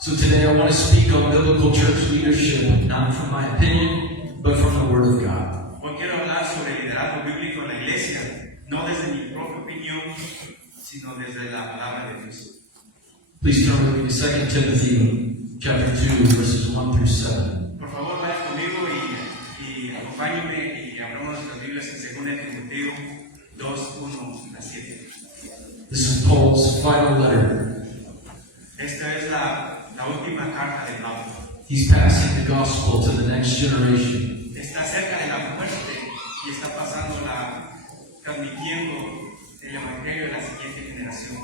So today I want to speak on biblical church leadership, not from my opinion, but from the Word of God. Hoy quiero hablar sobre liderazgo bíblico en la iglesia, no desde mi propia opinión, sino desde la palabra de Dios. Please turn with me to 2 Timothy chapter 2, verses 1 through 7. Por favor, vaya conmigo y acompáñenme y abramos nuestras Biblias en 2 Timoteo 2, 1 a 7. This is Paul's final letter. Esta es la última carta de Pablo. He's passing the gospel to the next generation. Está cerca de la muerte y está transmitiendo el evangelio de la siguiente generación.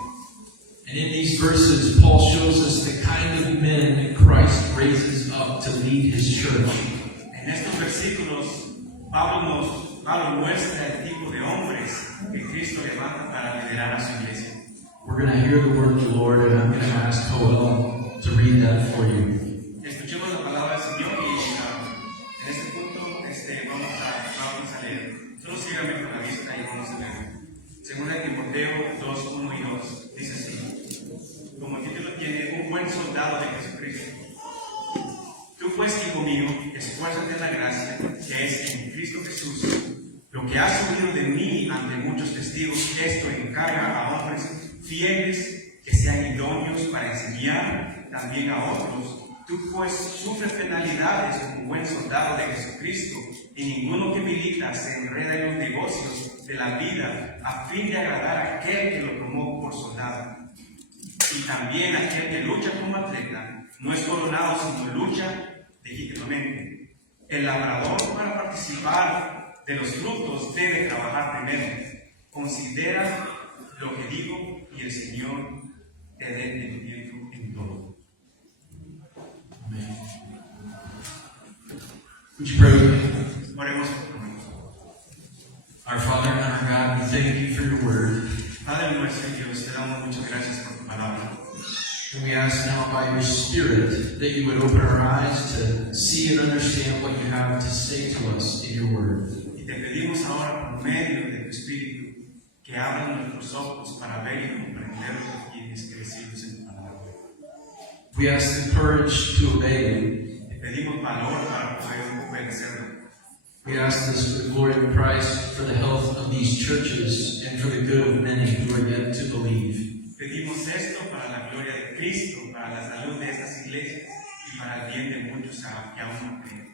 And in these verses, Paul shows us the kind of men that Christ raises up to lead his church. En estos versículos, Pablo muestra el tipo de hombres que Cristo levanta para liderar a su iglesia. We're going to hear the word of the Lord, and I'm going to ask Joel to read that for you. Escuchemos la palabra del Señor y en este punto vamos a leer. Solo síganme con la vista y vamos a leer. 2 Timoteo 2, 1 y 2 dice así. Como título tiene un buen soldado de Jesucristo. Tú pues, hijo mío, esfuérzate en la gracia que es en Cristo Jesús. Lo que has oído de mí ante muchos testigos, esto encarga a hombres fieles que sean idóneos para enseñar también a otros. Tú pues sufres penalidades como buen soldado de Jesucristo, y ninguno que milita se enreda en los negocios de la vida a fin de agradar a aquel que lo tomó por soldado. Y también aquel que lucha como atleta no es coronado, sino lucha legítimamente. El labrador, para participar de los frutos, debe trabajar primero. Considera lo que digo y el Señor te dé entendimiento en todo. Amen. Would you pray with me? Oremos por nosotros. Our Father and our God, we thank you for your word. Padre nuestro Dios, te damos muchas gracias por tu palabra. And we ask now by your Spirit that you would open our eyes to see and understand what you have to say to us in your word. Y te pedimos ahora por medio de tu Espíritu que abran nuestros ojos para ver y comprender lo que tienes que decirnos en tu palabra. We ask the courage to obey you. Te pedimos valor para poder obedecerlo. We ask this for the glory of Christ, for the health of these churches, and for the good of many who are yet to believe. Pedimos esto para la gloria de Cristo, para la salud de estas iglesias y para el bien de muchos que aún no creen.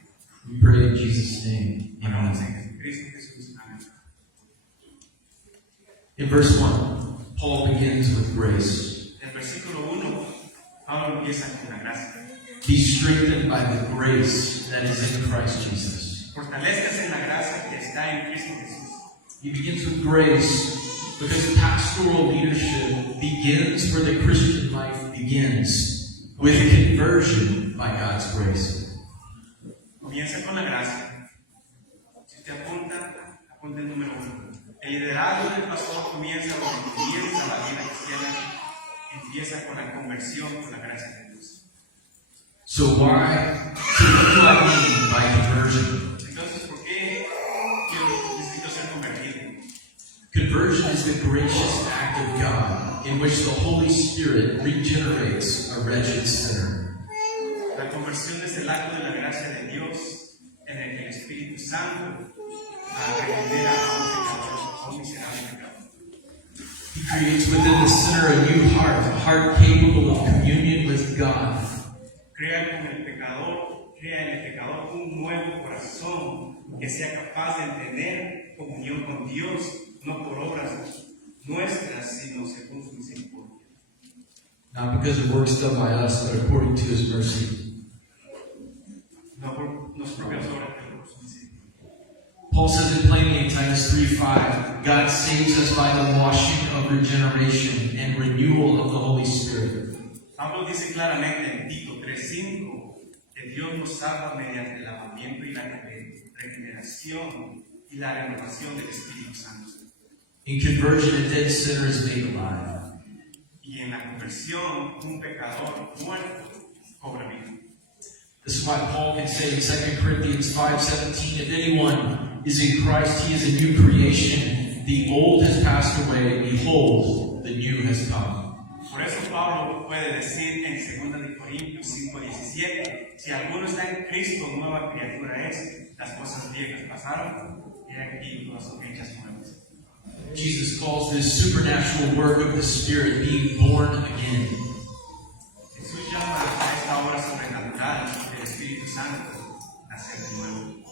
We pray in Jesus' name. Oramos Amen. en Cristo Jesús. Amén. In verse 1, Paul begins with grace. El versículo 1, Pablo empieza con la gracia. Be strengthened by the grace that is in Christ Jesus. Fortalezcas en la gracia que está en Cristo Jesús. He begins with grace because pastoral leadership begins where the Christian life begins, with conversion by God's grace. Comienza con la gracia. Si usted apunta el número 1. El liderazgo del pastor comienza donde comienza la vida cristiana, empieza con la conversión, con la gracia de Dios. So what do I mean by conversion? Entonces, ¿por qué necesito ser convertido? Conversion is the gracious act of God in which the Holy Spirit regenerates a wretched sinner. La conversión es el acto de la gracia de Dios en el que el Espíritu Santo regenera a un miserable pecador. He creates within the sinner a new heart, a heart capable of communion with God. Crea en el pecador un nuevo corazón que sea capaz de tener comunión con Dios, no por obras nuestras, sino según su misericordia. Not because of works done by us, but according to His mercy. No por nuestras propias obras, pero por su misericordia. Paul says it plainly in Titus 3:5. God saves us by the washing of regeneration and renewal of the Holy Spirit. Pablo dice claramente en Tito 3:5 que Dios nos salva mediante el lavamiento y la regeneración y la renovación del Espíritu Santo. In conversion, a dead sinner is made alive. Y en la conversión, un pecador muerto cobra vida. This is why Paul can say in 2 Corinthians 5:17, if anyone is in Christ, he is a new creation. The old has passed away. Behold, the new has come. Por eso Pablo puede decir en 2 Corintios Corintios 5:17, si alguno está en Cristo, nueva criatura es, las cosas viejas pasaron, y aquí todas son hechas nuevas. Jesus calls this supernatural work of the Spirit being born again. Jesús llama a esta obra sobrenatural del Espíritu Santo nacer de nuevo.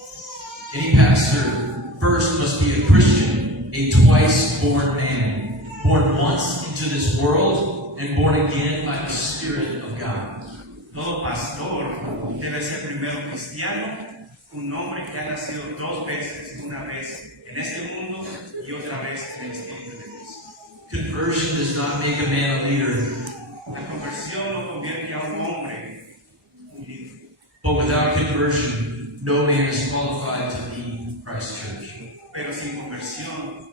Any pastor first must be a Christian, a twice-born man, born once into this world and born again by the Spirit of God. Todo pastor debe ser primero cristiano, un hombre que ha nacido dos veces, una vez en este mundo y otra vez en el Espíritu de Dios. Conversion does not make a man a leader, La conversión no convierte a un hombre un líder, but without conversion, no man is qualified to lead Christ Church. pero sin conversión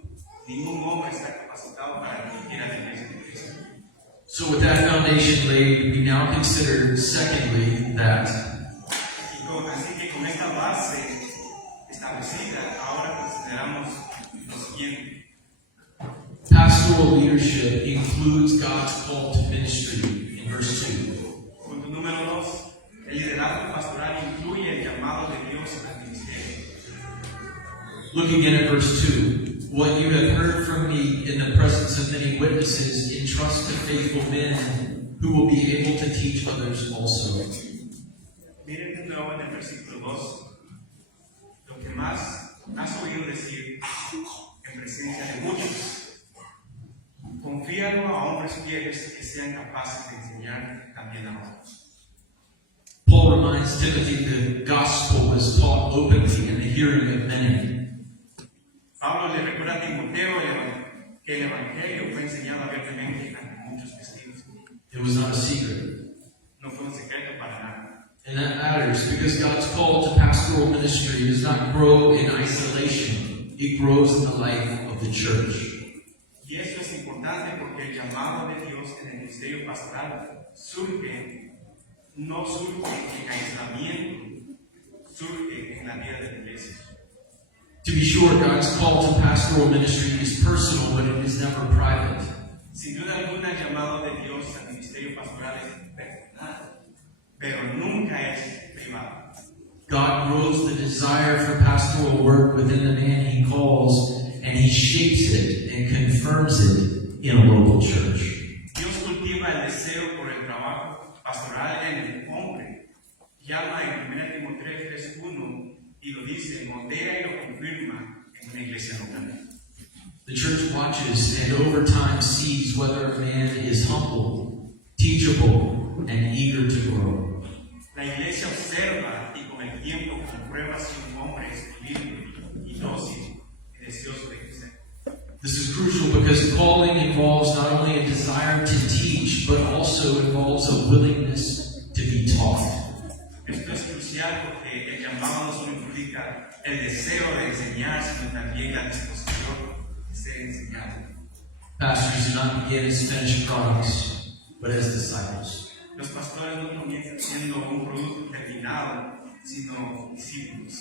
ningún hombre está capacitado para dirigir a la iglesia de Cristo. So with that foundation laid, we now consider, secondly, that Así que con esta base establecida, ahora consideramos lo siguiente. pastoral leadership includes God's call to ministry in verse 2. Punto número 2. El liderazgo pastoral incluye el llamado de Dios al ministerio. Look again at verse 2. What you have heard from me in the presence of many witnesses, entrust to faithful men who will be able to teach others also. Miren de nuevo en el versículo 2. Lo que más has oído decir en presencia de muchos, confíalo a hombres fieles que sean capaces de enseñar también a otros. Paul reminds Timothy the gospel was taught openly in the hearing of many. Pablo le recuerda a Timoteo que el Evangelio fue enseñado abiertamente ante muchos testigos. It was not a secret. No fue un secreto para nada. And that matters because God's call to pastoral ministry does not grow in isolation. It grows in the life of the church. Y eso es importante porque el llamado de Dios en el ministerio pastoral no surge en aislamiento, surge en la vida de la iglesia. To be sure, God's call to pastoral ministry is personal, but it is never private. Sin duda alguna, el llamado de Dios al ministerio pastoral es personal, pero nunca es privado. God grows the desire for pastoral work within the man He calls, and He shapes it and confirms it in a local church. Dios cultiva el deseo por el trabajo pastoral en el hombre. Llama en 1 Timoteo 3:1 y lo dice, moldea y lo confirma en una iglesia local. The church watches and over time sees whether a man is humble, teachable, and eager to grow. La iglesia observa y con el tiempo comprueba si un hombre es humilde y dócil y deseoso de crecer. This is crucial because calling involves not only a desire to teach, but also involves a willingness to be taught. Esto es crucial porque el llamado no solo implica el deseo de enseñar, sino también la disposición de ser enseñado. Pastors do not begin as finished products, but as disciples. Los pastores no comienzan siendo un producto terminado, sino discípulos.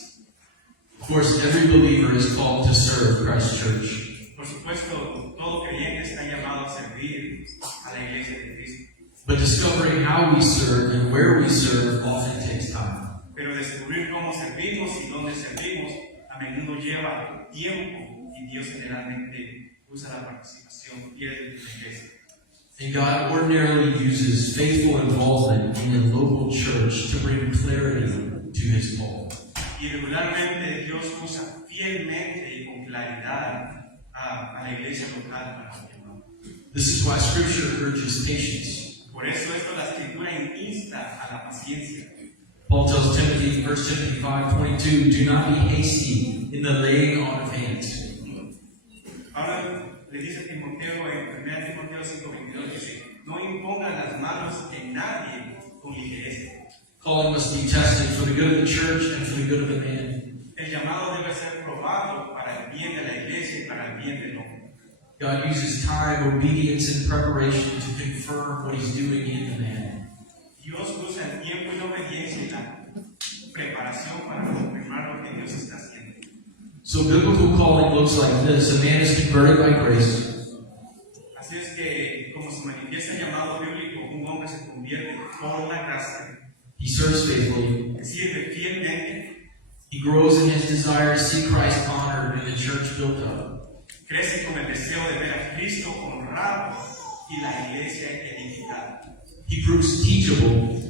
Of course, every believer is called to serve Christ Church. Por supuesto, todo creyente está llamado a servir a la iglesia de Cristo. But discovering how we serve and where we serve often takes time. Pero descubrir cómo servimos y dónde servimos a menudo lleva tiempo y Dios generalmente usa la participación fiel de la iglesia. And God ordinarily uses faithful involvement in a local church to bring clarity to His call. Y regularmente Dios usa fielmente y con claridad a la iglesia local para su llamado. This is why Scripture urges patience. Por eso la escritura insta a la paciencia. Paul tells Timothy, 1 Timothy 5:22, do not be hasty in the laying on of hands. Ahora le dice a Timoteo en 1 Timoteo 5:22, dice, no impongan las manos en nadie con ligereza. Calling must be tested for the good of the church and for the good of the man. El llamado debe ser probado para el bien de la iglesia y para el bien del hombre. God uses time, obedience, and preparation to confirm what He's doing in the man. Dios usa el tiempo y la obediencia y la preparación para confirmar lo que Dios está haciendo. So biblical calling looks like this. A man is converted by grace. Así es que, como se manifiesta el llamado bíblico, un hombre se convierte por la da gracia, He serves faithfully. que sirve fielmente, He grows in his desire to see Christ honored and the church built up. crece con el deseo de ver a Cristo honrado y la iglesia edificada. He proves teachable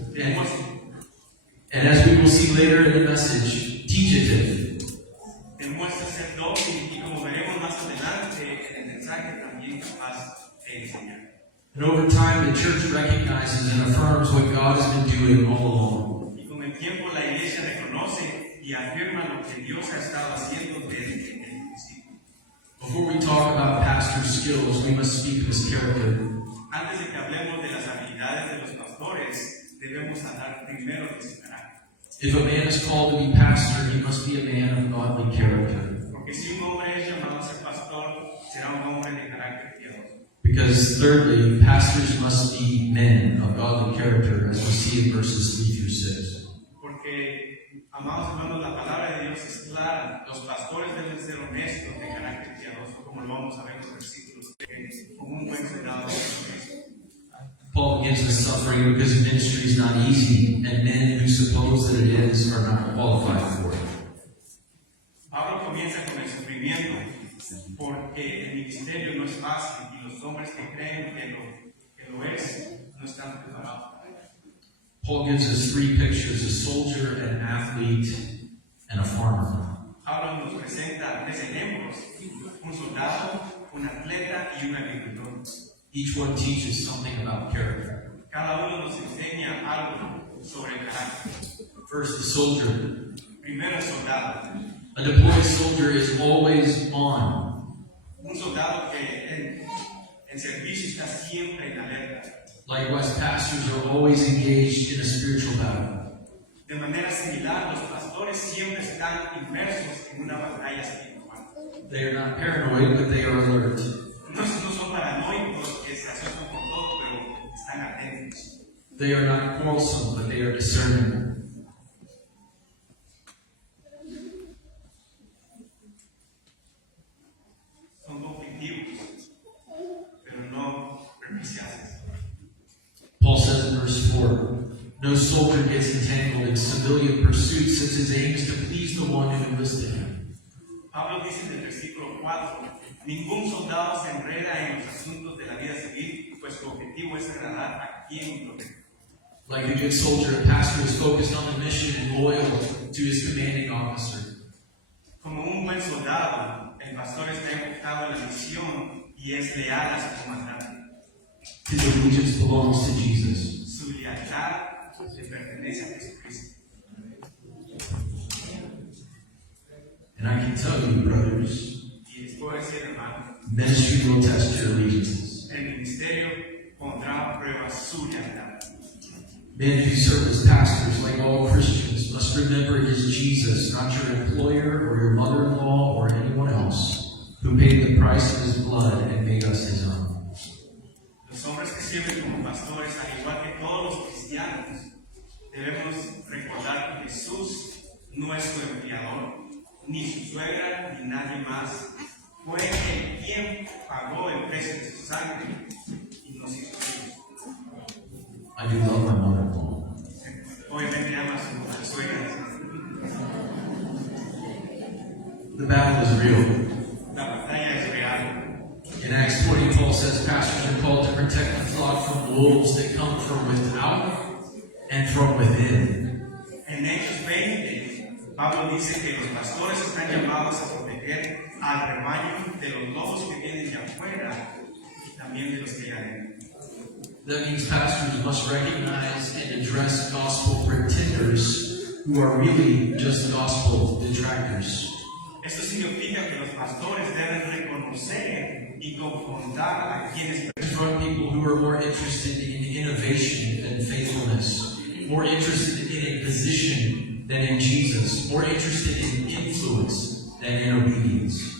and as we will see later in the message, teachative. Demuestra ser dócil y como veremos más adelante en el mensaje también capaz de enseñar. And over time, the church recognizes and affirms what God has been doing all along. Y con el tiempo la iglesia reconoce y afirma lo que Dios ha estado haciendo desde el principio. Before we talk about pastor's skills, we must speak of his character. Antes de que hablemos de las habilidades de los pastores, debemos hablar primero de su carácter. If a man is called to be pastor, he must be a man of godly character. Porque si un hombre es llamado a ser pastor, será un hombre de carácter piadoso. Because thirdly, pastors must be men of godly character, as we see in verses 3 through 6. Porque, amados hermanos, la palabra de Dios es clara. Los pastores deben ser honestos, de carácter piadoso, como lo vamos a ver en los versículos, como un buen soldado de Cristo. Paul gives us suffering because ministry is not easy, and men who suppose that it is are not qualified for it. Pablo comienza con el sufrimiento, porque el ministerio no es fácil y los hombres que creen que lo es no están preparados para ello. Paul gives us three pictures: a soldier, an athlete, and a farmer. Pablo nos presenta tres ejemplos: un soldado, un atleta y un agricultor. Each one teaches something about character. Cada uno nos enseña algo sobre el carácter. First, the soldier. Primero el soldado. A deployed soldier is always on. Un soldado que en servicio está siempre en alerta. Likewise, pastors are always engaged in a spiritual battle. De manera similar, los pastores siempre están inmersos en una batalla espiritual. They are not paranoid, but they are alert. No son paranoicos que se asustan por todo, pero están atentos. They are not quarrelsome, but they are discerning. Son conflictivos, pero no perniciosos. Paul says in verse 4, no soldier gets entangled in civilian pursuits since his aim is to please the one who enlisted him. Pablo dice en el versículo 4, ningún soldado se enreda en los asuntos de la vida civil, pues su objetivo es agradar a quien lo ve. Like a good soldier, a pastor is focused on the mission and loyal to his commanding officer. Como un buen soldado, el pastor está enfocado en la misión y es leal a su comandante. His allegiance belongs to Jesus. Su lealtad le pertenece a Jesucristo. And I can tell you, brothers, Y les puedo decir, hermano, ministry will test your allegiances. el ministerio pondrá a prueba su lealtad. Men who serve as pastors, like all Christians, must remember it is Jesus, not your employer or your mother-in-law or anyone else, who paid the price of his blood and made us his own. Los hombres que sirven como pastores, al igual que todos los cristianos, debemos recordar que Jesús no es su empleador, ni su suegra, ni nadie más. Fue el quien pagó el precio de su sangre y nos hizo hijos. I do love my mother-in-law. Obviamente ama a su suegra. The battle is real. La batalla es real. In Acts 20, Paul says pastors are called to protect the flock from wolves that come from without and from within. En Hechos 20, Pablo dice que los pastores están llamados a proteger al rebaño de los lobos que vienen de afuera y también de los que hay adentro. That means pastors must recognize and address gospel pretenders who are really just gospel detractors. Esto significa que los pastores deben reconocer y confrontar a quienes Confront people who are more interested in innovation than faithfulness, more interested in a position than in Jesus, more interested in influence than in obedience.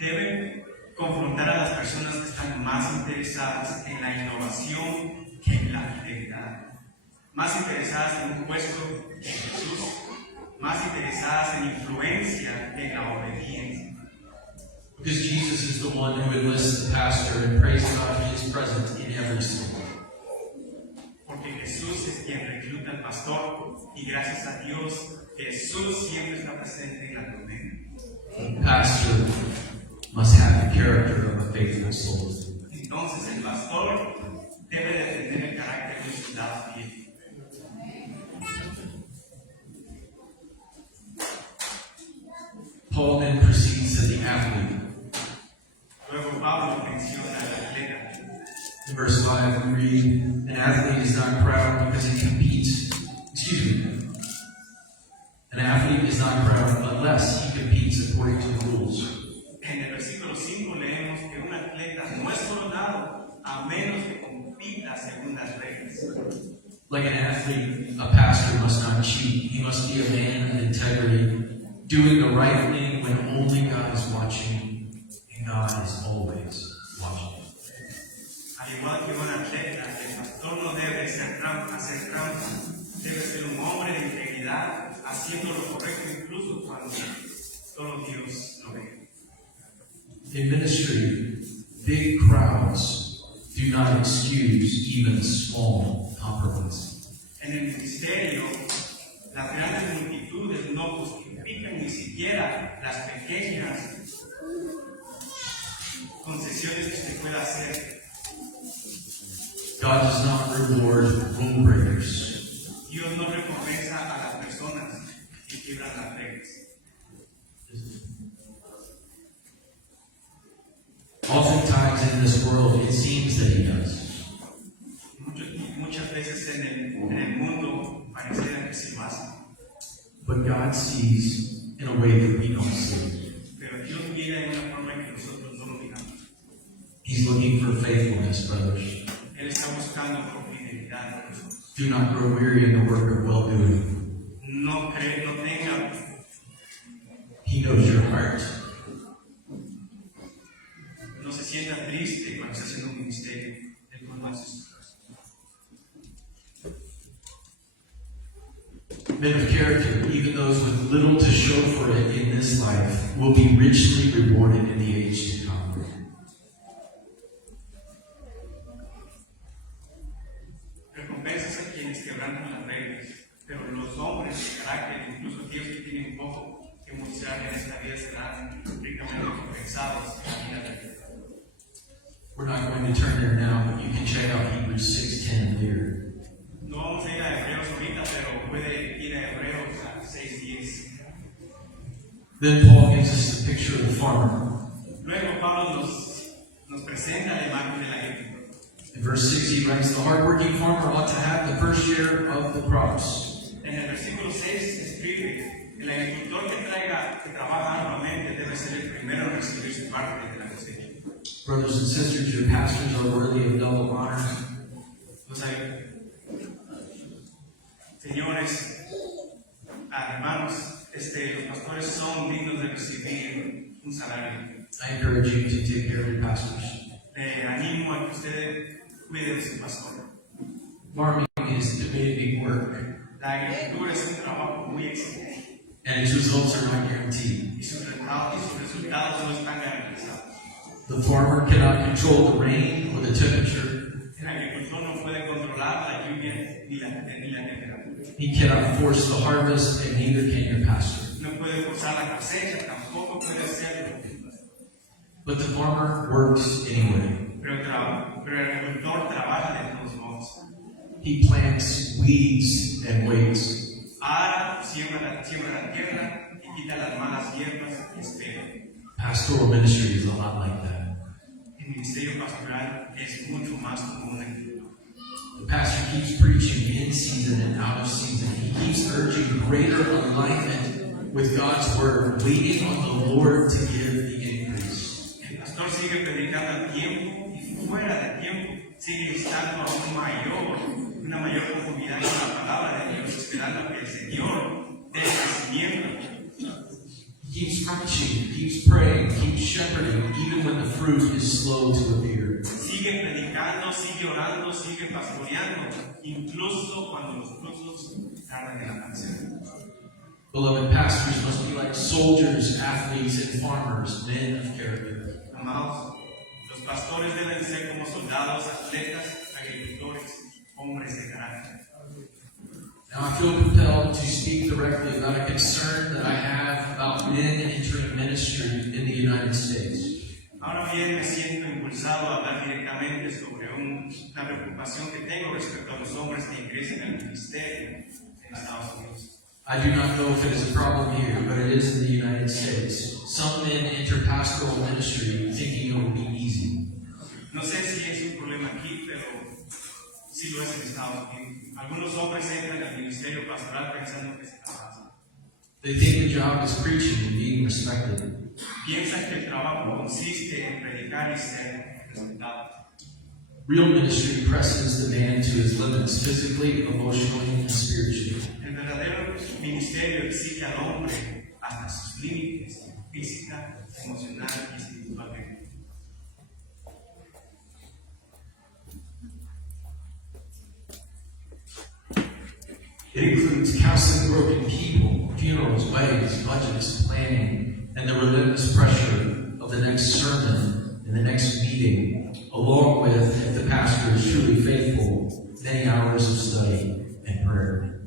deben confrontar a las personas que están más interesadas en la innovación que en la fidelidad, más interesadas en un puesto que en Jesús, más interesadas en influencia que en la obediencia. Because Jesus is the one who enlists the pastor, and praise God, he is present in every single. Porque Jesús es quien recluta al pastor y gracias a Dios Jesús siempre está presente en la tormenta. The pastor must have the character of a faithful soldier. Entonces el pastor debe de tener el carácter de un soldado fiel. Paul then proceeds to the athlete. Luego Pablo menciona al atleta. In verse 5, we read, an athlete is not proud because he competes. An athlete is not proud unless he competes according to the rules. En el versículo 5 leemos que un atleta no es soldado a menos que compita según las reglas. Like an athlete, a pastor must not cheat. He must be a man of integrity, doing the right thing when only God is watching, and God is always watching. Al igual que un atleta, el pastor no debe hacer trampa, debe ser un hombre de integridad, haciendo lo correcto incluso cuando solo Dios lo ve. In ministry, big crowds do not excuse even small compromises. En el ministerio, las grandes multitudes no justifican ni siquiera las pequeñas concesiones que se pueda hacer. God does not reward rule breakers. Dios no recompensa a las personas que quiebran las reglas. Oftentimes in this world, it seems that He does. Muchas veces en el mundo pareciera que sí lo hace, But God sees in a way that we don't see. pero Dios mira en una forma en que nosotros no lo miramos. He's looking for faithfulness, brothers. Él está buscando por fidelidad a nosotros. Do not grow weary in the work of well-doing. No tenga, He knows your heart. no se sienta triste cuando está haciendo un ministerio. Él conoce su corazón. Men of character, even those with little to show for it in this life, will be richly rewarded in the age to come. Recompensas a quienes quebrantan las reglas, pero los hombres de carácter, incluso aquellos que tienen poco que mostrar en esta vida, serán ricamente recompensados en la vida eterna. We're not going to turn there now, but you can check out Hebrews 6:10 later. No vamos a ir a Hebreos ahorita, pero puede ir a Hebreos a 6:10. Then Paul gives us the picture of the farmer. Luego Pablo nos presenta la imagen del agricultor. In verse 6, he writes, the hardworking farmer ought to have the first share of the crops. En el versículo 6 escribe, el agricultor que trabaja arduamente debe ser el primero en recibir su parte de la cosecha. Brothers and sisters, your pastors are worthy of double honor. Señores, hermanos, los pastores son dignos de recibir un salario. I encourage you to take care of your pastors. Le animo a que usted cuide de su pastor. Farming is demanding work, La agricultura es un trabajo muy exigente and its results are not guaranteed. y sus resultados no están garantizados. The farmer cannot control the rain or the temperature. El agricultor no puede controlar la lluvia ni la temperatura. He cannot force the harvest, and neither can your pastor. No puede forzar la cosecha, tampoco puede hacerlo. But the farmer works anyway. Pero el agricultor trabaja de todos modos. He plants weeds and waits. Ara, siembra la tierra y quita las malas hierbas y espera. Pastoral ministry is a lot like that. El ministerio pastoral es mucho más común en The pastor keeps preaching in season and out of season. He keeps urging greater alignment with God's word, waiting on the Lord to give the increase. El pastor sigue predicando al tiempo y fuera de tiempo sigue instando a una mayor conformidad con la palabra de Dios, esperando que el Señor dé crecimiento. He keeps preaching, keeps praying, keeps shepherding, even when the fruit is slow to appear. Sigue predicando, sigue orando, sigue pastoreando, incluso cuando los frutos tardan en aparecer. Beloved, pastors must be like soldiers, athletes, and farmers, men of character. Amados, los pastores deben ser como soldados, atletas, agricultores, hombres de carácter. Now, I feel compelled to speak directly about a concern that I have about men entering ministry in the United States. Ahora bien, me siento impulsado a hablar directamente sobre una preocupación que tengo respecto a los hombres que ingresen al ministerio en Estados Unidos. I do not know if it is a problem here, but it is in the United States. Some men enter pastoral ministry thinking it will be easy. No sé si es un problema aquí, pero sí lo es en Estados Unidos. Algunos hombres entran al ministerio pastoral pensando que es fácil. They think the job is preaching and being respected. Piensan que el trabajo consiste en predicar y ser respetado. Real ministry presses the man to his limits physically, emotionally, and spiritually. El verdadero ministerio exige al hombre hasta sus límites física, emocional y espiritualmente. It includes counseling broken people, funerals, weddings, budgets, planning, and the relentless pressure of the next sermon and the next meeting, along with, if the pastor is truly faithful, many hours of study and prayer.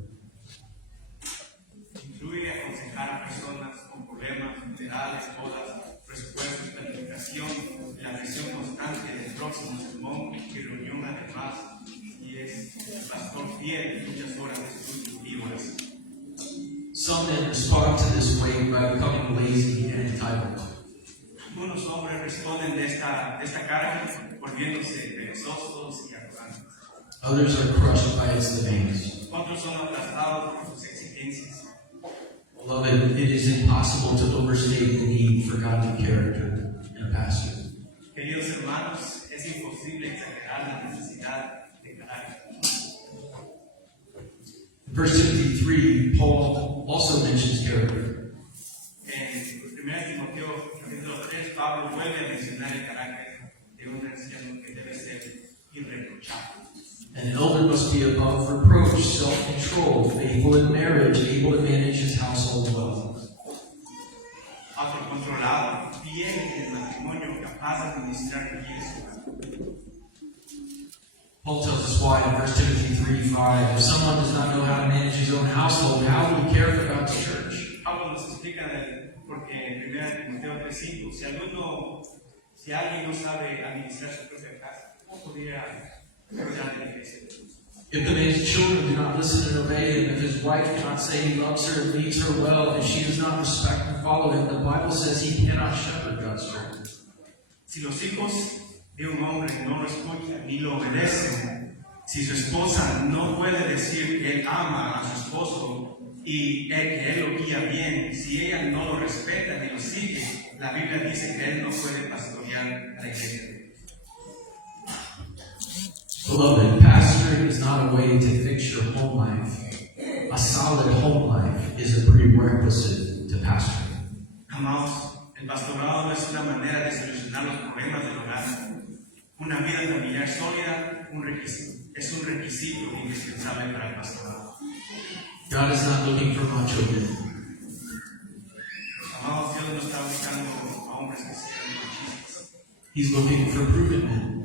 Incluye aconsejar a personas con problemas, funerales, bodas, presupuestos, planificación, la presión constante del próximo sermón y reunión además, y es el pastor fiel muchas horas de sus horas. Some men respond to this weight by becoming lazy and entitled. Algunos hombres responden de esta carga volviéndose perezosos y arrogantes. Others are crushed by its demands. Otros son aplastados por sus exigencias. Beloved, it is impossible to overstate the need for godly character in a pastor. Queridos hermanos, es imposible exagerar la necesidad de carácter. In 1 Timothy 3, Paul also mentions character. En 1 Timoteo capítulo 3, Pablo vuelve a mencionar el carácter de un anciano que debe ser irreprochable. An elder must be above reproach, self-controlled, faithful in marriage, able to manage his household well. Autocontrolado, fiel en el matrimonio, capaz de administrar bien su hogar. Paul tells us why in 1 Timothy 3:5. If someone does not know how to manage his own household, how will he care for God's church? Pablo nos explica porque en 1 Timoteo 3:5, si alguien no sabe administrar su propia casa, ¿cómo podría cuidar de la iglesia? If the man's children do not listen and obey him, if his wife cannot say he loves her and leads her well, if she does not respect and follow him, the Bible says he cannot shepherd God's church. Si los hijos de un hombre no lo escuchan ni lo obedecen, si su esposa no puede decir que él ama a su esposo y que él lo guía bien, si ella no lo respeta ni lo sigue, la Biblia dice que él no puede pastorear a la iglesia. Beloved, pastoring is not a way to fix your home life. A solid home life is a prerequisite to pastoring. Amados, el pastorado no es una manera de solucionar los problemas del hogar. Una vida familiar sólida es un requisito indispensable para el pastorado. God is not looking for macho men. Amados, Dios no está buscando a hombres que sean machistas. He's looking for proven men.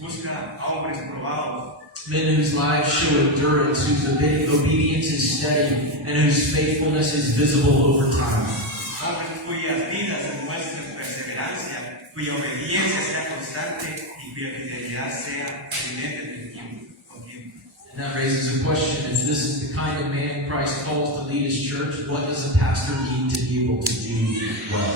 Busca a hombres probados. Men whose lives show endurance, whose obedience is steady, and whose faithfulness is visible over time. Hombres cuyas vidas demuestren perseverancia, cuya obediencia sea constante y cuya fidelidad sea evidente en el tiempo. And that raises a question: if this is the kind of man Christ calls to lead his church, what does a pastor need to be able to do well?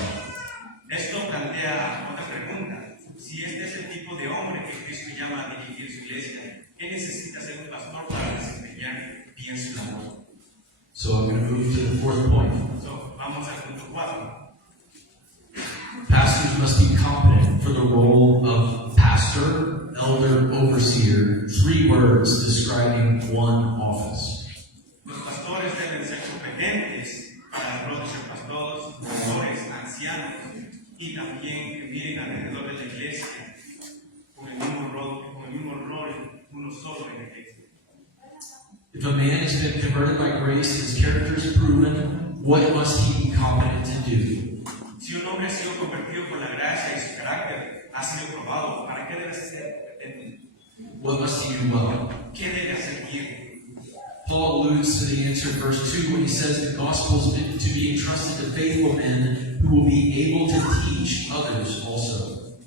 Esto plantea otra pregunta. Si este es el tipo de hombre que Cristo llama a dirigir su iglesia, ¿qué necesita ser un pastor para desempeñar bien su labor? So I'm going to move to the fourth point. Vamos al punto 4. Pastors must be competent for the role of pastor, elder, overseer. 3 words describing one office. Los pastores deben ser competentes para el rol de ser pastores, ancianos, y también que miren alrededor de la iglesia con el mismo rol, uno solo en la iglesia. If a man has been converted by grace and his character is proven, what must he be competent to do? Si un hombre ha sido convertido por la gracia y su carácter ha sido probado, ¿para qué debe ser competente? What must he do well? ¿Qué debe hacer bien? Paul alludes to the answer in verse 2 when he says the gospel is to be entrusted to faithful men who will be able to teach others also.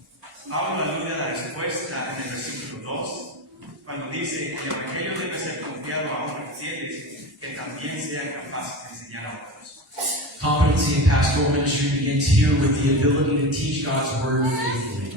Pablo alude a la respuesta en el versículo 2, cuando dice que el evangelio debe ser confiado a hombres fieles que también sean capaces de enseñar a otros. Competency in pastoral ministry begins here with the ability to teach God's word faithfully.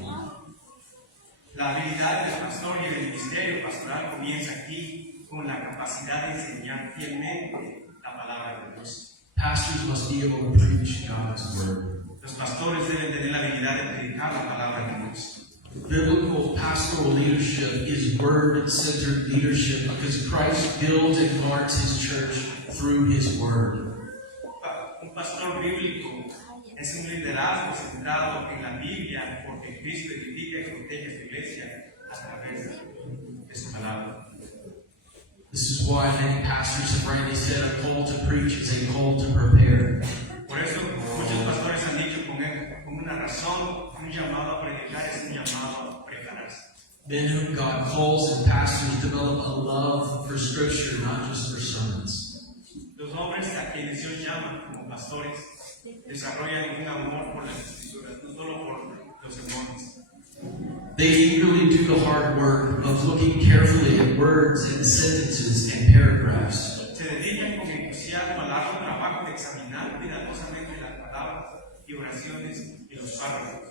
La habilidad del pastor y del ministerio pastoral comienza aquí con la capacidad de enseñar fielmente la palabra de Dios. Pastors must be able to preach God's word. Los pastores deben tener la habilidad de predicar la palabra de Dios. Biblical pastoral leadership is word-centered leadership because Christ builds and guards his church through his word. Un pastor bíblico es un liderazgo centrado en la Biblia porque Cristo edifica y protege su iglesia a través de su palabra. This is why many pastors have rightly said a call to preach is a call to prepare. Por eso muchos pastores han dicho con una razón, un llamado a predicar es un llamado a prepararse. Men whom God calls and pastors develop a love for Scripture, not just for sermons. Los hombres a quienes Dios llama como pastores desarrollan un amor por las escrituras, no solo por los sermones. They eagerly do the hard work of looking carefully at words and sentences and paragraphs. Se dedican con entusiasmo al arduo trabajo de examinar cuidadosamente las palabras y oraciones y los párrafos.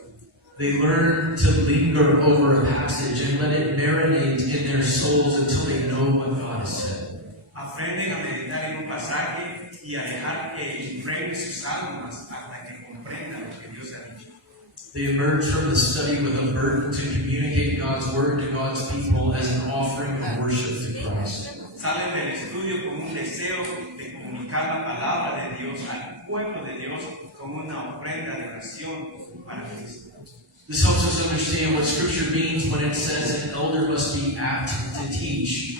They learn to linger over a passage and let it marinate in their souls until they know what God has said. Aprenden a meditar en un pasaje y a dejar que impregne sus almas hasta que comprendan lo que Dios ha dicho. They emerge from the study with a burden to communicate God's word to God's people as an offering of worship to Christ. Salen del estudio con un deseo de comunicar la palabra de Dios al pueblo de Dios como una ofrenda de oración para Cristo. This helps us understand what Scripture means when it says an elder must be apt to teach.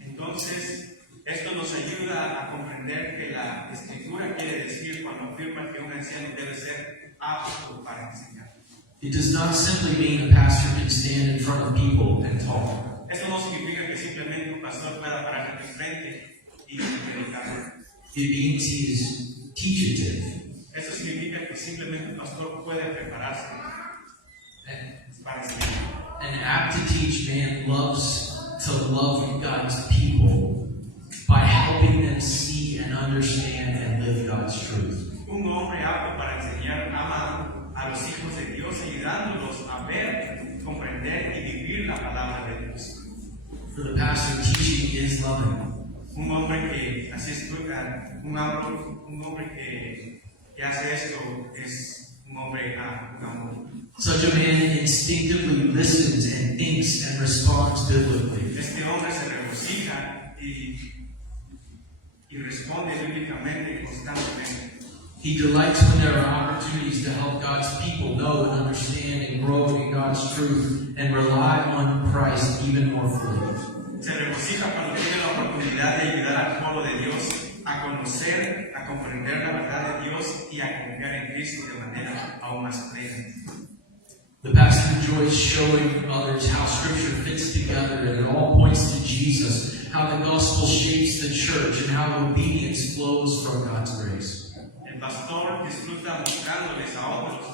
Entonces, esto nos ayuda a comprender que la Escritura quiere decir cuando afirma que un anciano debe ser apto para enseñar. It does not simply mean a pastor can stand in front of people and talk. Esto no significa que simplemente un pastor pueda pararse de frente y predicar. It means he is teachative. Esto significa que simplemente un pastor puede prepararse para enseñar. An apt to teach man loves to love God's people by helping them see and understand and live God's truth. Un hombre apto para enseñar ama a los hijos de Dios, ayudándolos a ver, comprender y vivir la palabra de Dios. For the pastor, teaching is loving. Un hombre que así estudia, un hombre que hace esto es un hombre a un amor. Such a man instinctively listens and thinks and responds biblically. Este hombre se regocija y responde bíblicamente y constantemente. He delights when there are opportunities to help God's people know and understand and grow in God's truth and rely on Christ even more fully. Se regocija cuando tiene la oportunidad de ayudar al pueblo de Dios a conocer, a comprender la verdad de Dios y a confiar en Cristo de manera aún más plena. The pastor enjoys showing others how Scripture fits together and it all points to Jesus, how the gospel shapes the church, and how obedience flows from God's grace. El pastor disfruta mostrándoles a otros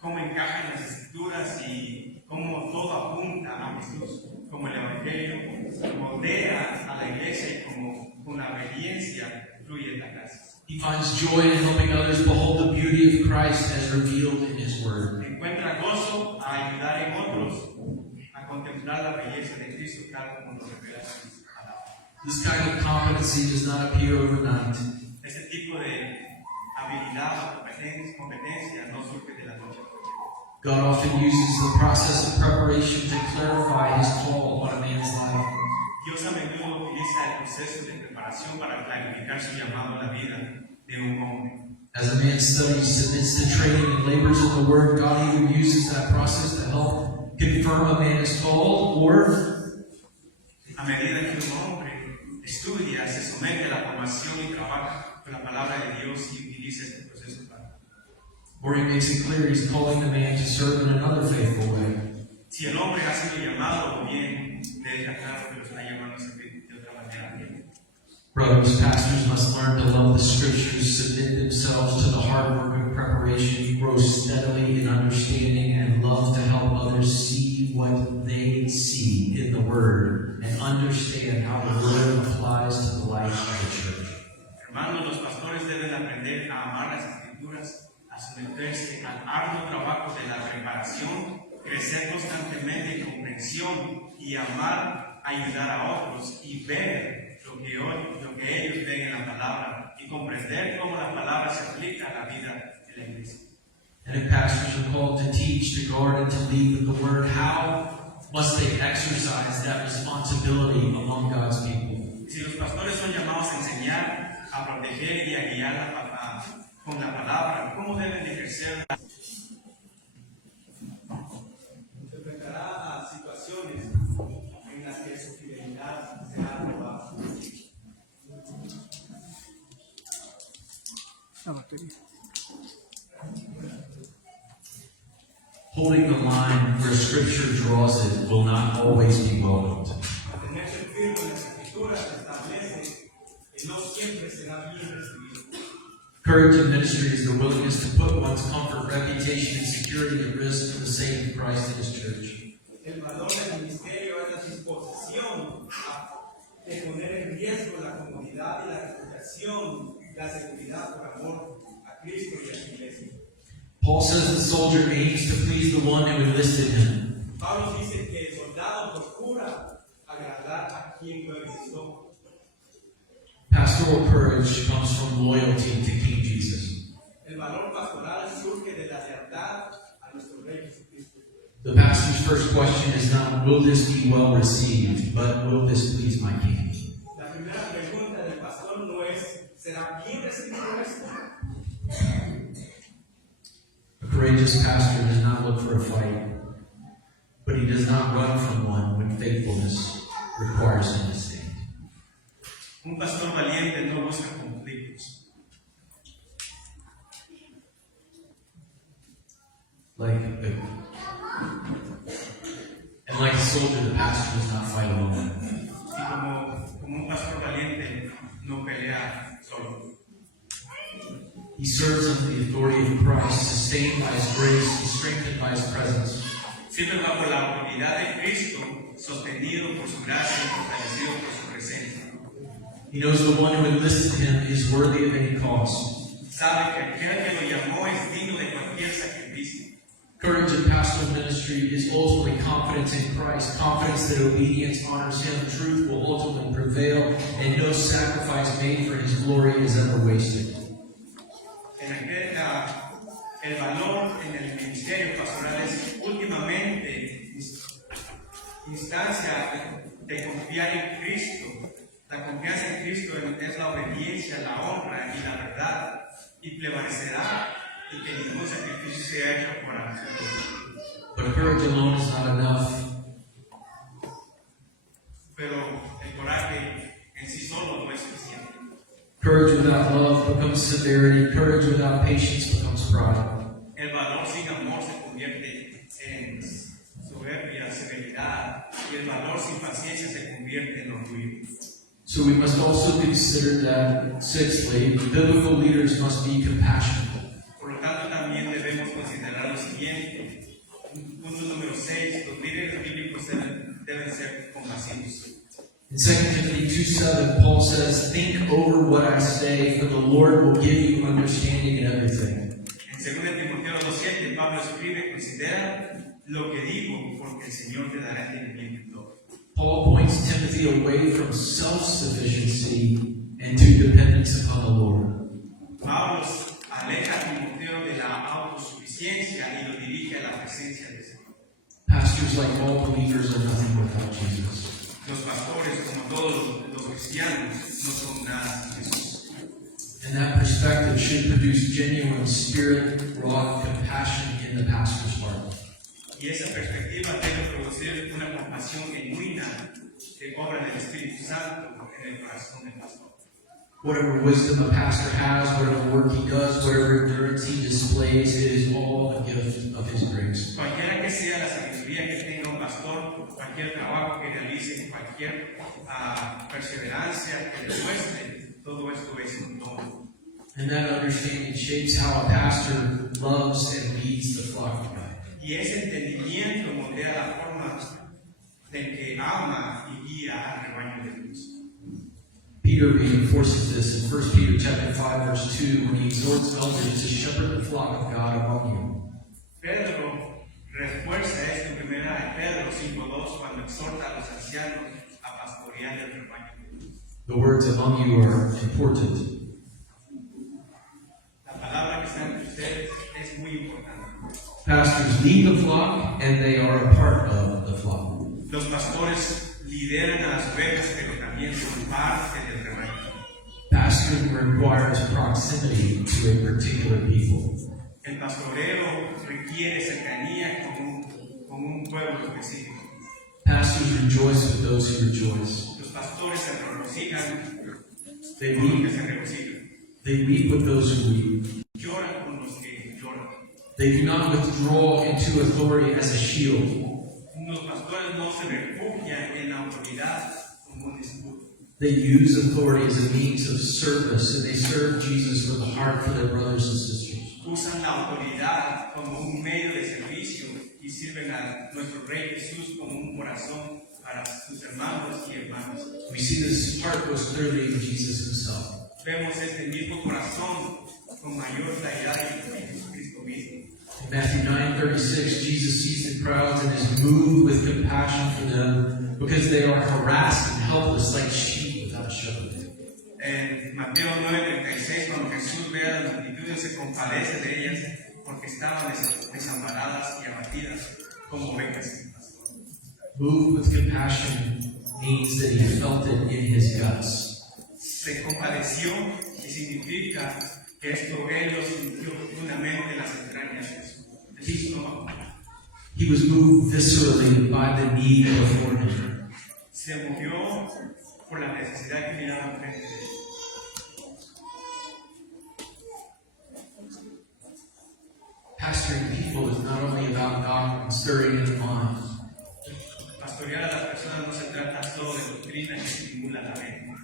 cómo encajan las escrituras y cómo todo apunta a Jesús, como el Evangelio moldea a la iglesia y como con la obediencia fluye la gracia. He finds joy in helping others behold the beauty of Christ as revealed in His Word. Encuentra gozo a ayudar en otros a contemplar la belleza de Cristo tal como lo revela su palabra. This kind of competency does not appear overnight. Este tipo de habilidad o competencia no surge de la noche. God often uses the process of preparation to clarify His call on a man's life. Dios a menudo utiliza el proceso de preparación para clarificar su llamado a la vida de un hombre. As a man studies, submits to training, and labors in the Word, God either uses that process to help confirm a man is called, or a medida que un hombre estudia, se somete a la formación y trabaja con la palabra de Dios y utiliza este proceso para. He makes it clear He's calling the man to serve in another faithful way. Si el hombre ha sido llamado, bien le deja claro que lo está llamando a servir de otra manera. Brothers, pastors must learn to love the Scriptures, submit themselves to the hard work of preparation, grow steadily in understanding, and love to help others see what they see in the Word and understand how the Word applies to the life of the church. Hermanos, los pastores deben aprender a amar las Escrituras, a someterse al arduo trabajo de la preparación, crecer constantemente en comprensión y amar, ayudar a otros y ver lo que ellos ven en la palabra y comprender cómo la palabra se aplica a la vida de la iglesia. And if pastors are called to teach, to guard, and to lead with the Word, how must they exercise that responsibility among God's people? Si los pastores son llamados a enseñar, a proteger y a guiar con la palabra, ¿cómo deben de ejercer? Se enfrentará a situaciones en las que su fidelidad será probada. Holding the line where Scripture draws it will not always be welcomed. Mantenerse firme en las Escrituras establece que no siempre será bien recibido. Courage in ministry is the willingness to put one's comfort, reputation, and security at risk for the sake of Christ and His church. El valor del ministerio es la disposición de poner en riesgo la comodidad y la reputación, la seguridad por amor a Cristo y a su iglesia. Paul says the soldier aims to please the one who enlisted him. Pablo dice que el soldado procura agradar a quien lo enlistó. Pastoral courage comes from loyalty to King Jesus. El valor pastoral surge de la lealtad a nuestro Rey Jesucristo. The pastor's first question is not, will this be well received, but will this please my King? La primera pregunta del pastor no es, ¿será bien recibido esto? A courageous pastor does not look for a fight, but he does not run from one when faithfulness requires him to stand. Un pastor valiente no busca conflictos. Like a soldier, the pastor does not fight alone. Y como un pastor valiente no pelea solo. He serves under the authority of Christ, sustained by His grace and strengthened by His presence. Sirve bajo la autoridad de Cristo, sostenido por su gracia y fortalecido por su presencia. He knows the one who enlisted him is worthy of any cost. Sabe que aquel que lo llamó es digno de cualquier sacrificio. Courage in pastoral ministry is ultimately confidence in Christ, confidence that obedience honors Him, truth will ultimately prevail, and no sacrifice made for His glory is ever wasted. El valor en el ministerio pastoral es últimamente instancia de confiar en Cristo. La confianza en Cristo es la obediencia, la honra y la verdad, y prevalecerá y que ningún sacrificio sea hecho por nosotros. But courage alone is not enough. Pero el coraje en sí solo no es suficiente. Courage without love becomes severity. Courage without patience becomes pride. El valor sin amor se convierte en soberbia, severidad, y el valor sin paciencia se convierte en orgullo. So we must also consider that, sixthly, biblical leaders must be compassionate. Por lo tanto, también debemos considerar lo siguiente. Punto número 6, los líderes bíblicos deben ser compasivos. In 2 Timothy 2:7, Paul says, think over what I say, for the Lord will give you understanding in everything. En 2 Timoteo 2:7, Pablo escribe, considera lo que digo, porque el Señor te dará entendimiento en todo. Paul points Timothy away from self-sufficiency and to dependence upon the Lord. Pablo aleja a Timoteo de la autosuficiencia y lo dirige a la presencia del Señor. Pastors, like all believers, are nothing without Jesus. Los pastores, como todos los cristianos, no son nada sin Jesús. And that perspective should produce genuine spirit-wrought compassion in the pastor's heart. Y esa perspectiva debe producir una compasión genuina que obra del Espíritu Santo en el corazón del pastor. Whatever wisdom a pastor has, whatever work he does, whatever endurance he displays, it is all a gift of his grace. Cualquiera que sea la sabiduría que tenga un pastor, cualquier trabajo que realice, cualquier perseverancia que demuestre, todo esto es un don. And that understanding shapes how a pastor loves and leads the flock of God. Y ese entendimiento moldea la forma de que ama y guía al rebaño de Dios. Peter reinforces this in 1 Peter chapter 5, verse 2, when he exhorts elders to shepherd the flock of God among you. Pedro refuerza esto en primera de Pedro 5:2 cuando exhorta a los ancianos a pastorear el rebaño de Dios. The words among you are important. La palabra que está entre ustedes es muy importante. Pastors lead the flock, and they are a part of the flock. Los pastores lideran a las ovejas, pero también son parte del rebaño. Pastoring requires proximity to a particular people. El pastoreo requiere cercanía con un pueblo específico. Pastors rejoice with those who rejoice. Los pastores se regocijan They con los que weep, se regocijan. they weep with those who weep. Lloran con los que lloran. They do not withdraw into authority as a shield. Los pastores no se refugian en la autoridad como un escudo. They use authority as a means of service, and they serve Jesus with a heart for their brothers and sisters. Usan la autoridad como un medio de servicio y sirven a nuestro Rey Jesús como un corazón para sus hermanos y hermanas. We see this heart most clearly in Jesus himself. Vemos este mismo corazón con mayor claridad en Jesucristo mismo. In Matthew 9:36, Jesus sees the crowds and is moved with compassion for them because they are harassed and helpless like sheep without a shepherd. En Mateo 9:36, cuando Jesús ve a las multitudes, se compadece de ellas porque estaban desamparadas y abatidas como ovejas sin pastor. Moved with compassion means that he felt it in his guts. Se compadeció y significa que esto él lo sintió profundamente en las entrañas de su estómago. He was moved viscerally by the need before him. Se movió por la necesidad que miraba frente de él. Pastoring people is not only about doctrine stirring in the mind. Pastorear a las personas no se trata solo de doctrina que estimula la mente.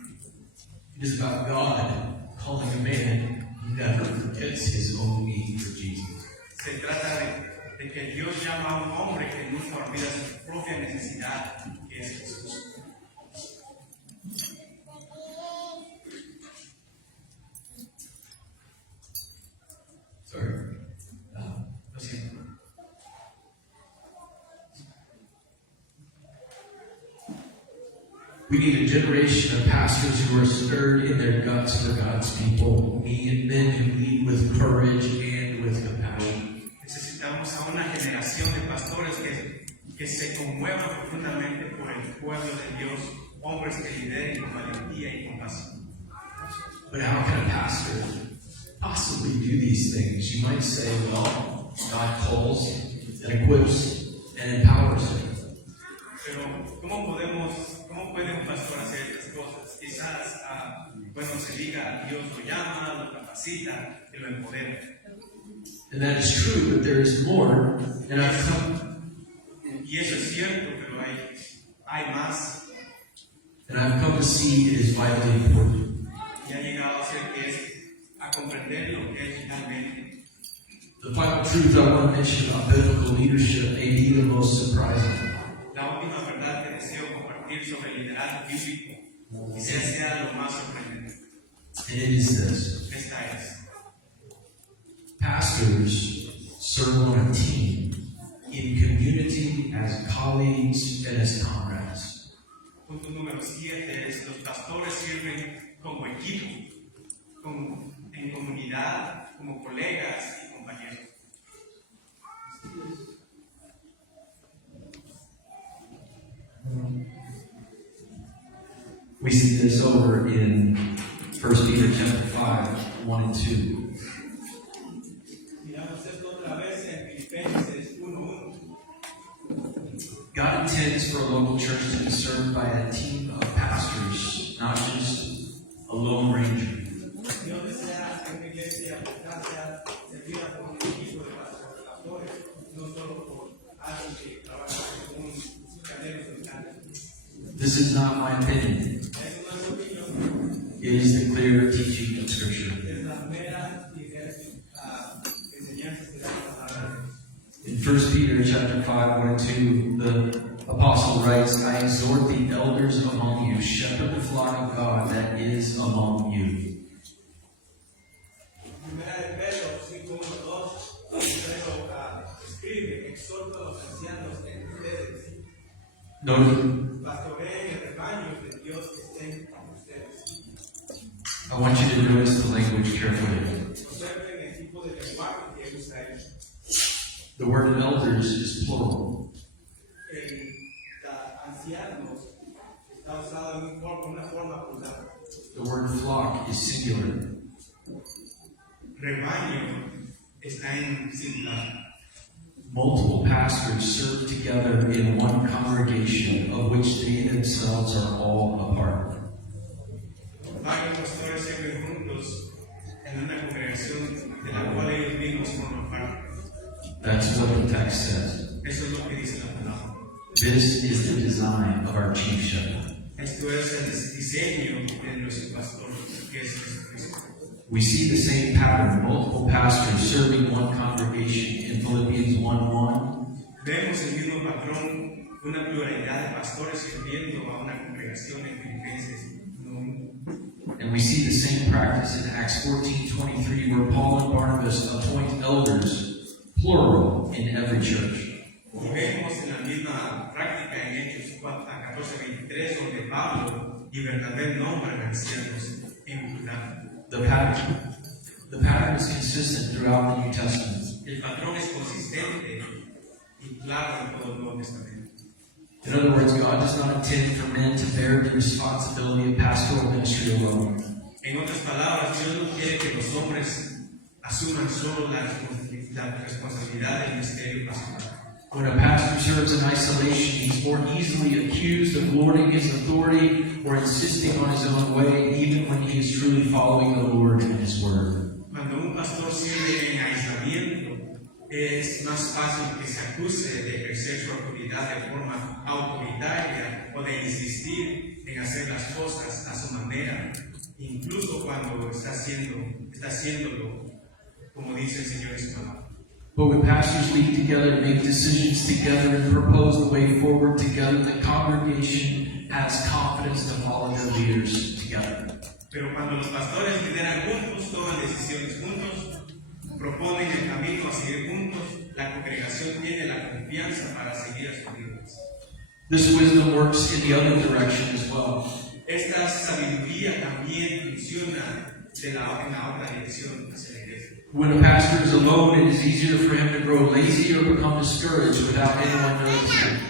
It is about God calling a man who never forgets his own need for Jesus. Se trata de que Dios llama a un hombre que nunca olvida su propia necesidad, que es Jesús. Sorry. Lo siento. We need a generation of pastors who are stirred in their guts for God's people. Men who lead with courage and with compassion. Necesitamos a una generación de pastores que se conmuevan profundamente por el pueblo de Dios, hombres que lideren con valentía y compasión. But how can a pastor possibly do these things? You might say, well, God calls and equips and empowers him. Pero, ¿cómo puede un pastor hacer estas cosas? Quizás, se diga, Dios lo llama, lo capacita y lo empodera. And that is true, but there is more. And I've come, Y eso es cierto, pero hay más. to see it is vitally important. Y ha llegado a ser que es a comprender lo que es finalmente. The final truth I want to mention about biblical leadership may be the most surprising. La última verdad que deseo compartir sobre el liderazgo bíblico quizás sea lo más sorprendente. And it is this. Esta es. Pastors serve on a team, in community, as colleagues, and as comrades. Punto número 7 es: los pastores sirven como equipo, en comunidad, como colegas y compañeros. We see this over in 1 Peter chapter 5, 1 and 2. Miramos esto otra vez en Filipenses 1:1. God intends for a local church to be served by a team of pastors, not just a lone arranger. Dios desea que una iglesia sea servida por un equipo de pastores, no solo por alguien que trabaja con un canelo solitario. This is not my opinion. Eso no es su opinión, It is the clear teaching of Scripture. es la mera enseñanza de la palabra. In 1 Peter chapter 5, 1 and 2, the apostle writes, I exhort the elders among you, shepherd the flock of God that is among you. Primera de Pedro 5:1-2, Pedro escribe, exhorta a los ancianos en ustedes, Note, pastoreen el rebaño de Dios que estén con ustedes. I want you to notice the language carefully. Observen el tipo de lenguaje que usa él. The word elders is plural. El ancianos está usado en una forma plural. The word flock is singular. Rebaño está en singular. Multiple pastors serve together in one congregation, of which they themselves are all a part. Varios pastores sirven juntos en una congregación de la cual ellos mismos forman parte. That's what the text says. Eso es lo que dice la palabra. This is the design of our chief shepherd. Esto es el diseño de nuestro pastor, que es Jesucristo. We see the same pattern, multiple pastors serving one congregation in Philippians 1:1. Vemos el mismo patrón, una pluralidad de pastores sirviendo a una congregación en Filipenses 1:1. And we see the same practice in Acts 14:23, where Paul and Barnabas appoint elders, plural, in every church. Y vemos en la misma práctica en Hechos 14:23, donde Pablo y Bernabé nombran ancianos en plural. The pattern is consistent throughout the New Testament. El patrón es consistente y claro en todo el Nuevo Testamento. In other words, God does not intend for men to bear the responsibility of pastoral ministry alone. En otras palabras, Dios no quiere que los hombres asuman solo la responsabilidad del ministerio pastoral. When a pastor serves in isolation, he's more easily accused of lording his authority or insisting on his own way, even when he is truly following the Lord and His Word. Cuando un pastor sirve en aislamiento, es más fácil que se acuse de ejercer su autoridad de forma autoritaria o de insistir en hacer las cosas a su manera, incluso cuando está haciéndolo como dice el Señor en su palabra. But when pastors lead together, make decisions together, and propose the way forward together, the congregation has confidence to follow their leaders together. Pero cuando los pastores lideran juntos, toman decisiones juntos, proponen el camino a seguir juntos, la congregación tiene la confianza para seguir a sus líderes. This wisdom works in the other direction as well. Esta sabiduría también funciona en la otra dirección hacia la iglesia. When a pastor is alone, it is easier for him to grow lazy or become discouraged without anyone noticing.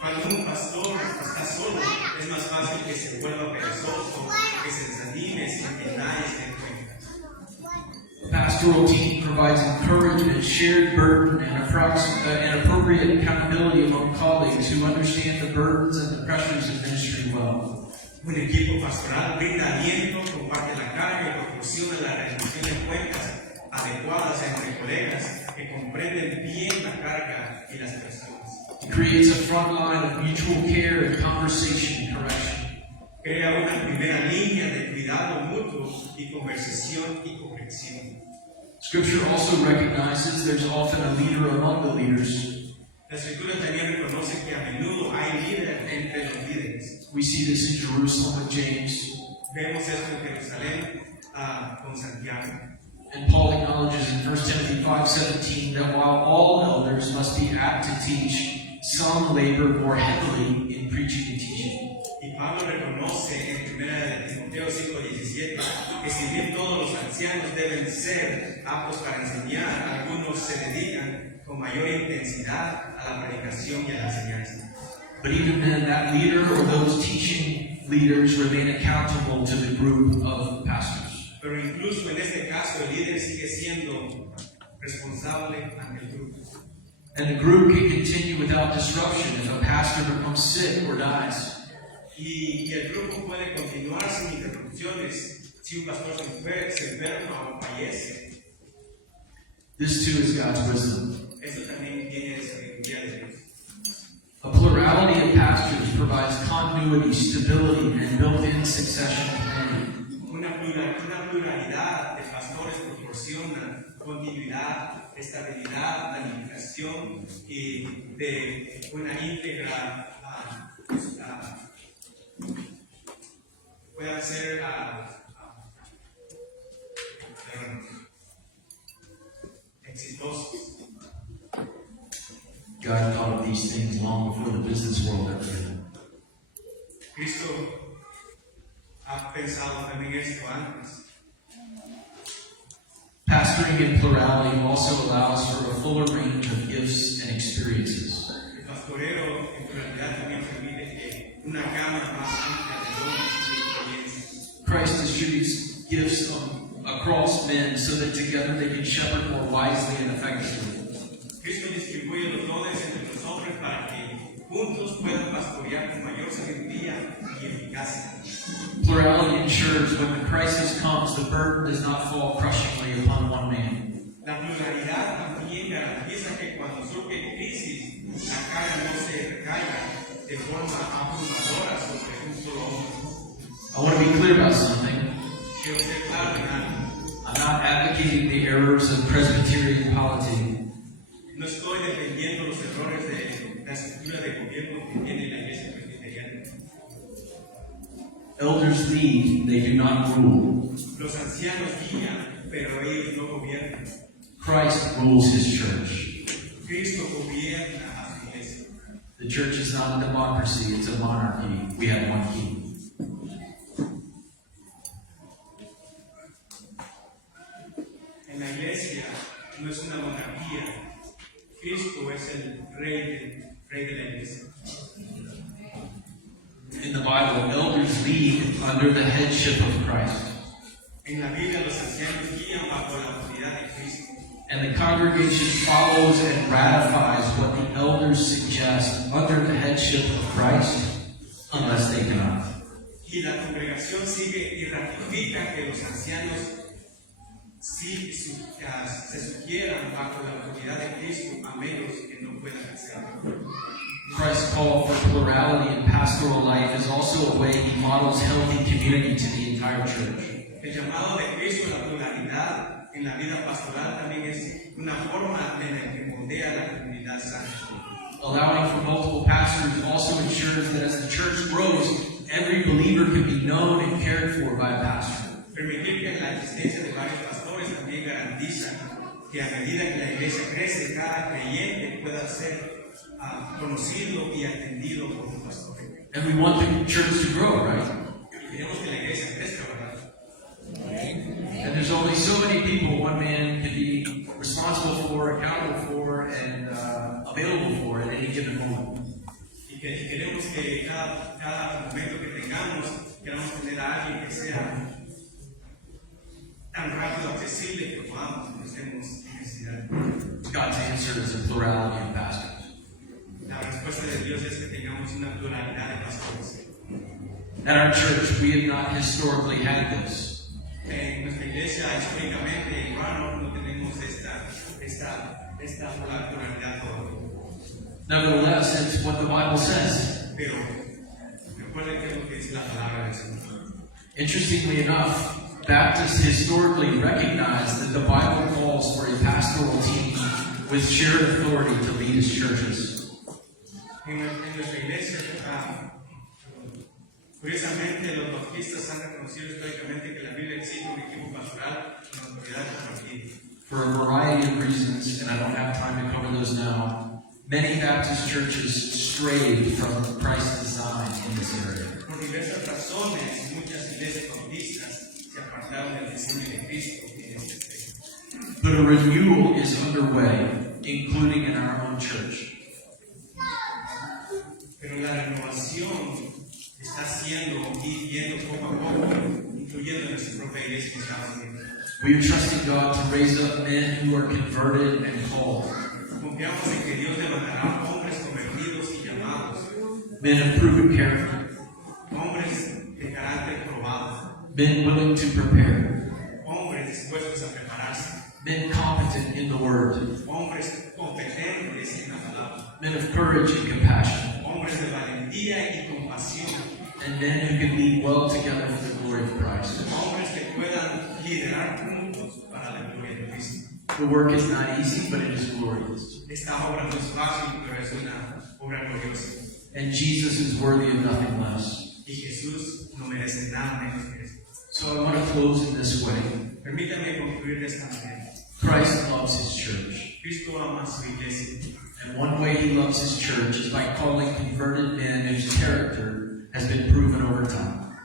Cuando un pastor está solo, es más fácil que se vuelva perezoso, que se desanime sin que nadie se dé cuenta. A pastoral team provides encouragement, shared burden, and appropriate accountability among colleagues who understand the burdens and the pressures of ministry well. Un equipo pastoral brinda aliento, comparte la carga y proporciona la rendición de cuentas adecuadas entre colegas que comprenden bien la carga y las presiones. It creates a front line of mutual care and conversation and correction. Crea una primera línea de cuidado mutuo y conversación y corrección. Scripture also recognizes there's often a leader among the leaders. La Escritura también reconoce que a menudo hay líderes entre los líderes. We see this in Jerusalem with James. Vemos esto en Jerusalén con Santiago. And Paul acknowledges in 1 Timothy 5:17 that while all elders must be apt to teach, some labor more heavily in preaching and teaching. Y Pablo reconoce en 1 Timoteo 5:17 que si bien todos los ancianos deben ser aptos para enseñar, algunos se dedican con mayor intensidad a la predicación y a la enseñanza. But even then, that leader or those teaching leaders remain accountable to the group of pastors. Pero incluso en este caso el líder sigue siendo responsable ante el grupo. And the group can continue without disruption if a pastor becomes sick or dies. Y el grupo puede continuar sin interrupciones Si un pastor se enferma o fallece, This too is God's wisdom. eso también viene de sabiduría de Dios. A plurality of pastors provides continuity, stability, and built-in succession planning. Una pluralidad de pastores proporciona continuidad, estabilidad, planificación y de una íntegra puede ser exitosos. God thought of these things long before the business world ever did. Cristo ha pensado también esto antes. Pastoring in plurality also allows for a fuller range of gifts and experiences. El pastoreo en pluralidad también permite que una gama más amplia de dones y experiencias. Christ distributes gifts across men so that together they can shepherd more wisely and effectively. Cristo distribuye los dones entre los hombres para que juntos puedan pastorear con mayor sabiduría y eficacia. Plurality ensures when the crisis comes, the burden does not fall crushingly upon one man. La pluralidad también garantiza que cuando surge crisis, la carga no se recaiga de forma abrumadora sobre un solo hombre. I want to be clear about something. Quiero ser claro en algo. I'm not advocating the errors of Presbyterian polity. No estoy defendiendo los errores de la estructura de gobierno que tiene la iglesia presbiteriana. Elders lead, they do not rule. Los ancianos guían, pero ellos no gobiernan. Christ rules his church. Cristo gobierna a su iglesia. The church is not a democracy, it's a monarchy. We have one king. En la iglesia no es una monarquía. Cristo es el rey de la iglesia. In the Bible, elders lead under the headship of Christ. En la Biblia los ancianos guían bajo la autoridad de Cristo. And the congregation follows and ratifies what the elders suggest under the headship of Christ, unless they cannot. Y la congregación sigue y ratifica que los ancianos se sugieran bajo la autoridad de Cristo a menos que no puedan hacerlo. Christ's call for plurality in pastoral life is also a way he models healthy community to the entire church. El llamado de Cristo a la pluralidad en la vida pastoral también es una forma en la que moldea la comunidad sana. Allowing for multiple pastors also ensures that as the church grows, every believer can be known and cared for by a pastor. Permitir que la existencia de varios pastores también garantiza que a medida que la iglesia crece, cada creyente pueda ser conocido y atendido por un pastor. And we want the church to grow, right? Queremos que la iglesia crezca, ¿verdad? And there's only so many people one man can be responsible for, accountable for, and available for at any given moment. Y queremos que cada momento que tengamos, queramos tener a alguien que sea tan rápido accesible que podamos, no estemos en necesidad. God's answer is a plurality of pastors. La respuesta de Dios es que tengamos una pluralidad de pastores. At our church, we have not historically had this. En nuestra iglesia, históricamente, en Guano, no tenemos esta pluralidad todavía. Nevertheless, it's what the Bible says. Pero recuerden que es lo que dice la palabra del Señor. Interestingly enough, Baptists historically recognize that the Bible calls for a pastoral team with shared authority to lead his churches. En nuestra iglesia, curiosamente, los bautistas han reconocido históricamente que la Biblia exige un equipo pastoral con autoridad compartida. For a variety of reasons, and I don't have time to cover those now, many Baptist churches strayed from Christ's design in this area. Por diversas razones, muchas iglesias bautistas se apartaron del diseño de Cristo en este texto. But a renewal is underway, including in our own church. Pero la renovación está siendo y yendo poco a poco, incluyendo en nuestra propia iglesia en Estados Unidos. We are trusting God to raise up men who are converted and called, Confiamos en que Dios levantará hombres convertidos y llamados, men of proven character, hombres de carácter probado, Men willing to prepare. hombres dispuestos a prepararse, Men competent in the word. hombres competentes en la palabra, Men of courage and compassion. hombres de valentía y compasión, And men who can lead well together for the glory of Christ. hombres que puedan liderar juntos para la gloria de Cristo. The work is not easy, but it is glorious. Esta obra no es fácil, pero es una obra gloriosa. And Jesus is worthy of nothing less. Y Jesús no merece nada menos que eso. So I want to close in this way. Permítame concluir de esta manera. Christ loves his church. Cristo ama a su iglesia. And one way he loves his church is by calling converted men whose character has been proven over time.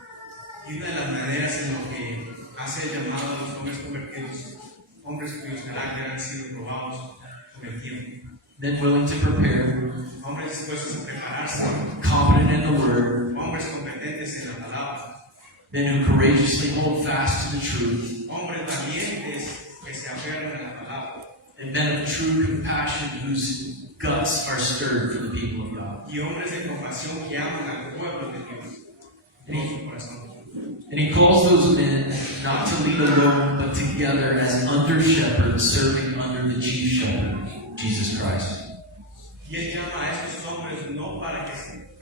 Y una de las maneras en lo que hace el llamado a los hombres convertidos, hombres cuyos caracteres han sido probados con el tiempo, Men willing to prepare, hombres dispuestos a prepararse, competent in the word, hombres competentes en la palabra, men who courageously hold fast to the truth, hombres valientes que se aferran a la palabra, and men of true compassion whose guts are stirred for the people of God. y hombres de compasión que aman al pueblo de Dios con su corazón. And he calls those men not to lead alone, but together as under shepherds serving under the chief shepherd, Jesus Christ. Y él llama a estos hombres no para que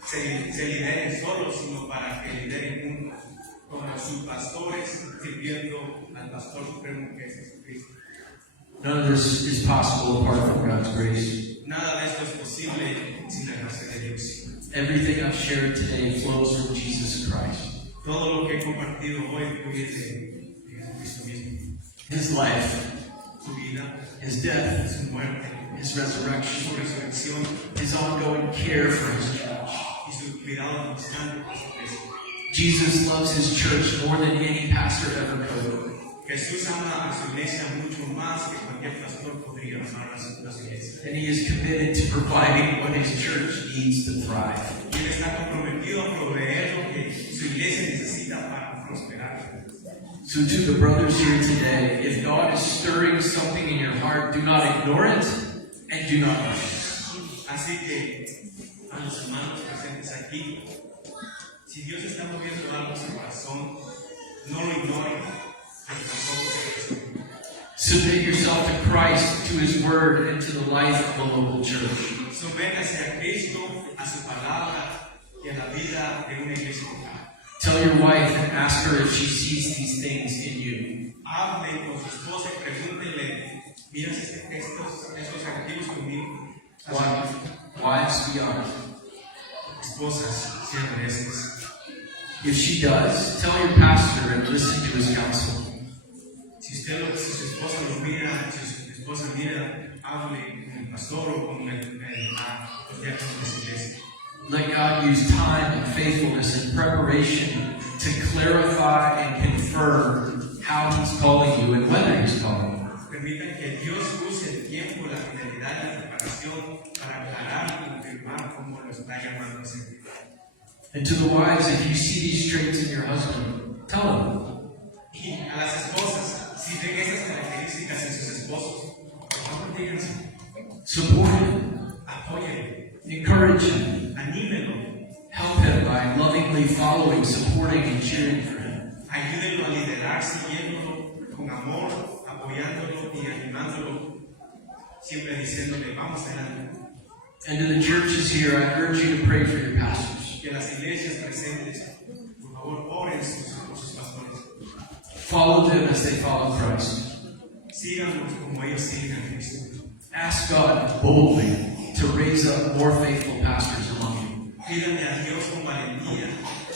se lideren solos, sino para que lideren juntos, como sus pastores, sirviendo al pastor supremo que es Jesucristo. None of this is possible apart from God's grace. Nada de esto es posible sin la gracia de Dios. Everything I've shared today flows from Jesus Christ. Todo lo que he compartido hoy fluye de Jesucristo mismo. His life, Su vida, his death, su muerte, his resurrection, su resurrección his ongoing care for his church. y su cuidado constante por su iglesia. Jesus loves his church more than any pastor ever could. Jesús ama a su iglesia mucho más que cualquier pastor podría amar a su iglesia. And he is committed to providing what his church needs to thrive. Y él está comprometido a proveer lo que su iglesia necesita para prosperar. So to the brothers here today, if God is stirring something in your heart, do not ignore it and do not rush it. Así que a los hermanos presentes aquí, si Dios está moviendo algo en su corazón, no lo ignoren, pero tampoco se presionen. Submit yourself to Christ, to his word, and to the life of the local church. Sométase a Cristo, a su palabra y a la vida de una iglesia local. Tell your wife and ask her if she sees these things in you. Hablen con su esposa y pregúntenle, ¿miras estos activos conmigo? Wives, be honest. Esposas, sean honestas. If she does, tell your pastor and listen to his counsel. Si su esposa lo mira, si su esposa mira, hable con el pastor o con los diáconos de su iglesia. Let God use time and faithfulness and preparation to clarify and confirm how he's calling you and whether he's calling you. Permitan que Dios use el tiempo, la fidelidad y la preparación para aclarar y confirmar cómo lo está llamando a servir. And to the wives, if you see these traits in your husband, tell him. Y a las esposas, si ven esas características en sus esposos, por favor díganse, Support him. apóyenlo, Encourage him. anímenlo, Help him by lovingly following, supporting, and cheering for him. ayúdenlo a liderar siguiéndolo con amor, apoyándolo y animándolo, siempre diciéndole, vamos adelante. And to the churches here, I urge you to pray for your pastors. Que las iglesias presentes, por favor, oren por sus pastores. Follow them as they follow Christ. Síganlos como ellos siguen a Cristo. Ask God boldly to raise up more faithful pastors among you. Pídanle a Dios con valentía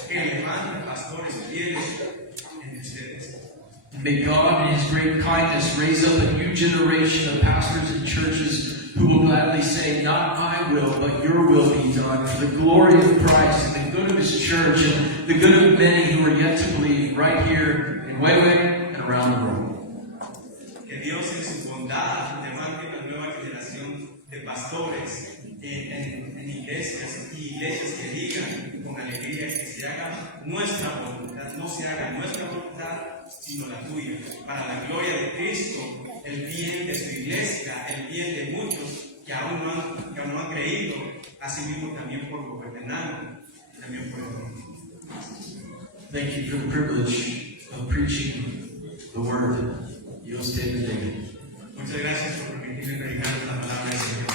que levante pastores fieles entre ustedes. And may God, in his great kindness, raise up a new generation of pastors and churches who will gladly say, not my will, but your will be done, for the glory of Christ and the good of his church and the good of many who are yet to believe right here in Huehue and around the world. Que Dios en su bondad levante una nueva generación de pastores en iglesias y iglesias que digan con alegría que se haga nuestra voluntad, no se haga nuestra voluntad, sino la tuya, para la gloria de Cristo, el bien de su iglesia, el bien de muchos que aún no han creído, así mismo también por lo terrenal, también por el mundo. Thank you for the privilege preaching the word. Dios te bendiga. Muchas gracias por permitirme predicar la palabra del Señor.